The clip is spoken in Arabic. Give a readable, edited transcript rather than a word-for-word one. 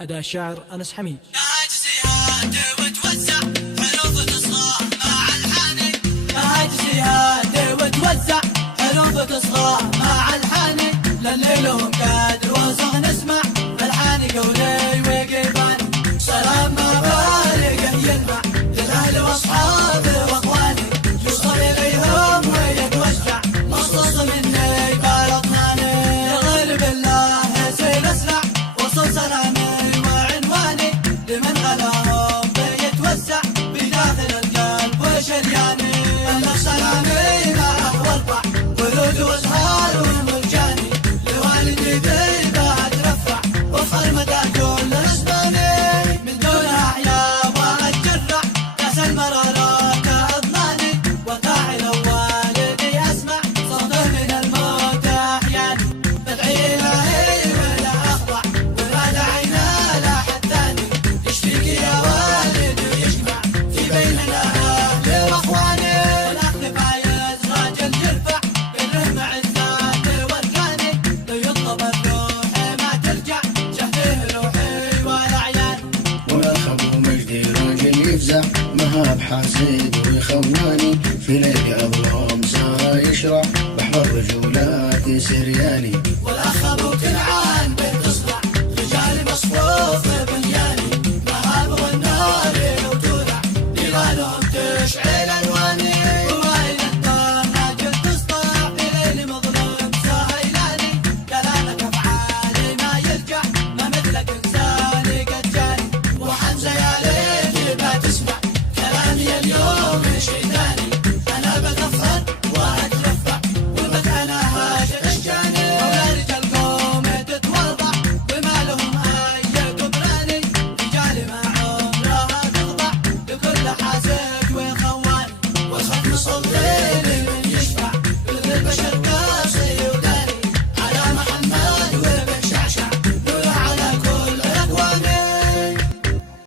أداء الشاعر أنس حميد. وتوزع حروفك صغار مع الحاني لليل وهم قادر وصغ نسمع الحاني قولي وقيباني سلام مبارك ينبع للأهل وأصحابه وأخواني يوصل إليهم ويتوزع مصص مني بارطناني لغير بالله سيل أسرع وصل سلامي وعنواني لمن غلاهم بيتوزع بداخل القلب وشرياني بلغ سلامي ورود وازهار ومرجاني لوالدي ذيبه اترفع وفخر مدى كل اسماني من دون احيا واتجرع كاس المرارات اضماني وطاعي لو والدي اسمع صوته من الموت احياني بدعي الهي ولا اخضع وراد عينا لا حد ثاني يشفيك يا والدي ويجمع في بيننا اهلي واخواني والاخذ فايز راجل يرفع مهاب حاسد ويخوناني في ليل الله مسا يشرع بحر الرجولات سرياني والاخ ابوك العالم